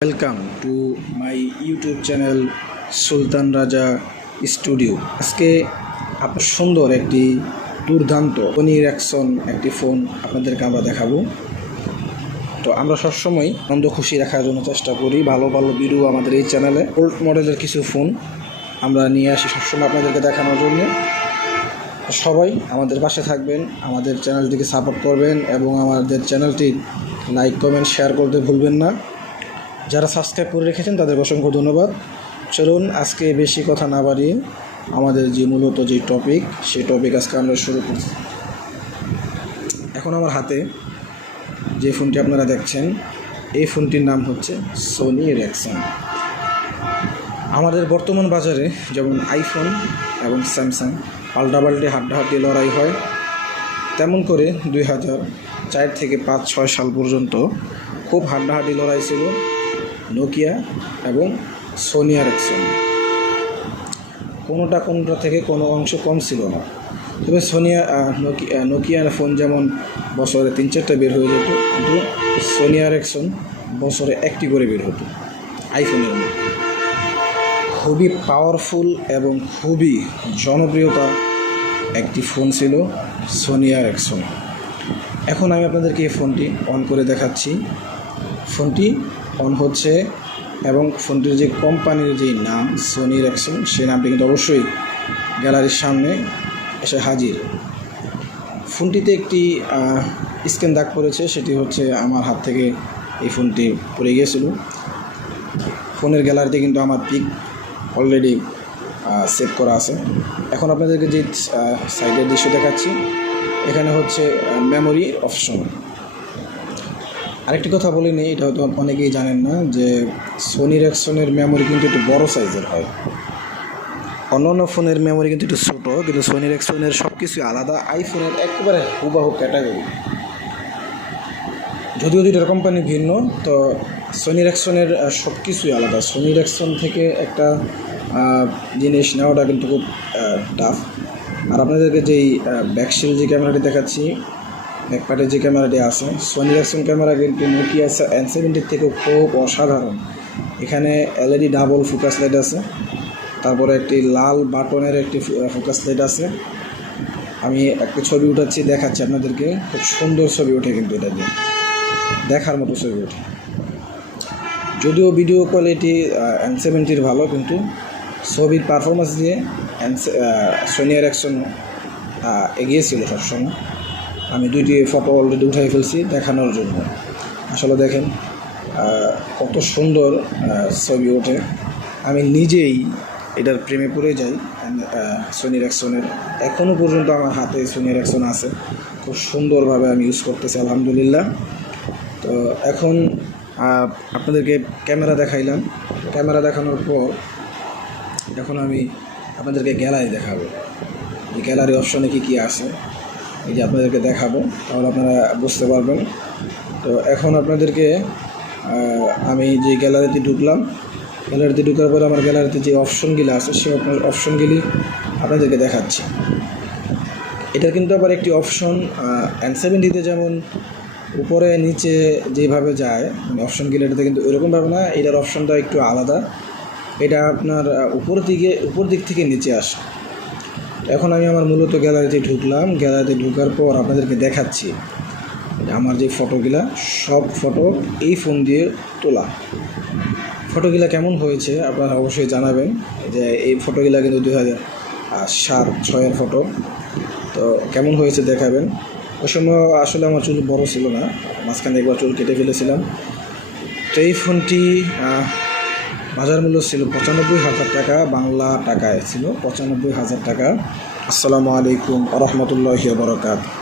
Welcome to my YouTube channel Sultan Raja studio. আজকে আপনার সুন্দর একটি দুর্দান্ত সনি এরিকসন একটি ফোন আপনাদেরকে আমরা দেখাবো। তো আমরা সবসময় আনন্দ খুশি রাখার জন্য চেষ্টা করি, ভালো ভালো ভিডিও আমাদের এই চ্যানেলে ওল্ড মডেলের কিছু ফোন আমরা নিয়ে আসি সবসময় আপনাদেরকে দেখানোর জন্য। সবাই আমাদের পাশে থাকবেন, আমাদের চ্যানেলটিকে সাপোর্ট করবেন এবং আমাদের চ্যানেলটি লাইক কমেন্ট শেয়ার করতে ভুলবেন না। যারা সাবস্ক্রাইব করে রেখেছেন তাদের অসংখ্য ধন্যবাদ। চলুন আজকে বেশি কথা না বাড়িয়ে আমাদের যে মূলত যে টপিক, সেই টপিক আজকে আমরা শুরু করছি। এখন আমার হাতে যে ফোনটি আপনারা দেখছেন, এই ফোনটির নাম হচ্ছে সনি এরিকসন। আমাদের বর্তমান বাজারে যেমন আইফোন এবং স্যামসাং পাল্টাপাল্টি হাড্ডাহাড্ডি লড়াই হয়, তেমন করে 2004 থেকে 5-6 সাল পর্যন্ত খুব হাড্ডাহাড্ডি লড়াই ছিল নোকিয়া এবং সনি এরিকসন। কোনোটা থেকে কোনো অংশ কম ছিল না। তবে নোকিয়া ফোন যেমন বছরে 3-4টা বের হয়ে যেত, কিন্তু সনি এরিকসন বছরে একটি করে বের হতো আইফোনের মতো। খুবই পাওয়ারফুল এবং খুবই জনপ্রিয়তা একটি ফোন ছিল সনি এরিকসন। এখন আমি আপনাদেরকে এই ফোনটি অন করে দেখাচ্ছি। ফোনটি অন হচ্ছে এবং ফোনটির যে কোম্পানির যে নাম সনি এরিকসন, সেই নামটি কিন্তু অবশ্যই গ্যালারির সামনে এসে হাজির। ফোনটিতে একটি স্ক্যান দাগ পড়েছে, সেটি হচ্ছে আমার হাত থেকে এই ফোনটি পড়ে গিয়েছিল। ফোনের গ্যালারিতে কিন্তু আমার পিক অলরেডি সেভ করা আছে। এখন আপনাদেরকে যে সাইডের দৃশ্য দেখাচ্ছি, এখানে হচ্ছে মেমোরি অপশন। আরেকটি কথা বলে নিই, এটা হয়তো অনেকেই জানেন না যে সনি এরিকসনের মেমোরি কিন্তু একটু বড় সাইজের হয়। অন্যান্য ফোনের মেমোরি কিন্তু একটু ছোটো, কিন্তু সনি এরিকসনের সব কিছুই আলাদা। আইফোনের একেবারে হুবাহু ক্যাটাগরি, যদিও দুইটার কোম্পানি ভিন্ন, তো সনি এরিকসনের সব কিছুই আলাদা। সনি এরিকসন থেকে একটা জিনিস নেওয়াটা কিন্তু খুব টাফ। আর আপনাদেরকে যেই ব্যাকশিল যে ক্যামেরাটি দেখাচ্ছি, ব্যাকপার্টে যে ক্যামেরাটি আছে, সনি এরিকসন ক্যামেরা কিন্তু নোকিয়া N70 থেকেও খুব অসাধারণ। এখানে এলইডি ডাবল ফোকাস লাইট আছে, তারপরে একটি লাল বাটনের একটি ফোকাস লাইট আছে। আমি একটা ছবি উঠাচ্ছি, দেখাচ্ছি আপনাদেরকে। খুব সুন্দর ছবি ওঠে কিন্তু, এটা দিয়ে দেখার মতো ছবি ওঠে। যদিও ভিডিও কোয়ালিটি N70 ভালো, কিন্তু ছবির পারফরমেন্স দিয়ে সনি এরিকসন এগিয়েছিল সবসময়। আমি দুইটি ফটো অলরেডি উঠাই ফেলছি দেখানোর জন্য। আসলে দেখেন কত সুন্দর ছবি ওঠে। আমি নিজেই এটার প্রেমে পড়ে যাই সনি এরিকসনের। এখনও পর্যন্ত আমার হাতে সনি এরিকসন আছে, খুব সুন্দরভাবে আমি ইউজ করতেছি আলহামদুলিল্লাহ। তো এখন আপনাদেরকে ক্যামেরা দেখাইলাম। ক্যামেরা দেখানোর পর এখন আমি আপনাদেরকে গ্যালারি দেখাবো। এই গ্যালারি অপশনে কী আছে এই যে আপনাদেরকে দেখাবো, তাহলে আপনারা বুঝতে পারবেন। তো এখন আপনাদেরকে আমি যে গ্যালারিতে ঢুকলাম, গ্যালারিতে ঢুকার পরে আমার গ্যালারিতে যে অপশনগুলো আছে, সেই অপশনগুলি আপনাদেরকে দেখাচ্ছি। এটার কিন্তু আবার একটি অপশন N70-তে যেমন উপরে নিচে যেভাবে যায়, মানে অপশনগুলো এটাতে কিন্তু ওইরকমভাবে না। এটার অপশনটা একটু আলাদা। এটা আপনার উপর দিক থেকে নিচে আসে। এখন আমি আমার মূলত গ্যালারিতে ঢুকলাম। গ্যালারিতে ঢুকার পর আপনাদেরকে দেখাচ্ছি আমার যে ফটোগুলা, সব ফটো এই ফোন দিয়ে তোলা। ফটোগুলা কেমন হয়েছে আপনারা অবশ্যই জানাবেন। যে এই ফটোগুলা কিন্তু 2007-06 ফটো। তো কেমন হয়েছে দেখাবেন। ওই সময় আসলে আমার চুল বড় ছিল না, মাঝখানে একবার চুল কেটে ফেলেছিলাম। তো এই ফোনটি বাজার মূল্য ছিল 95,000 টাকা, বাংলা টাকায় ছিল 95,000 টাকা। আসসালামু আলাইকুম ওয়া রাহমাতুল্লাহি ওয়া বারাকাতুহু।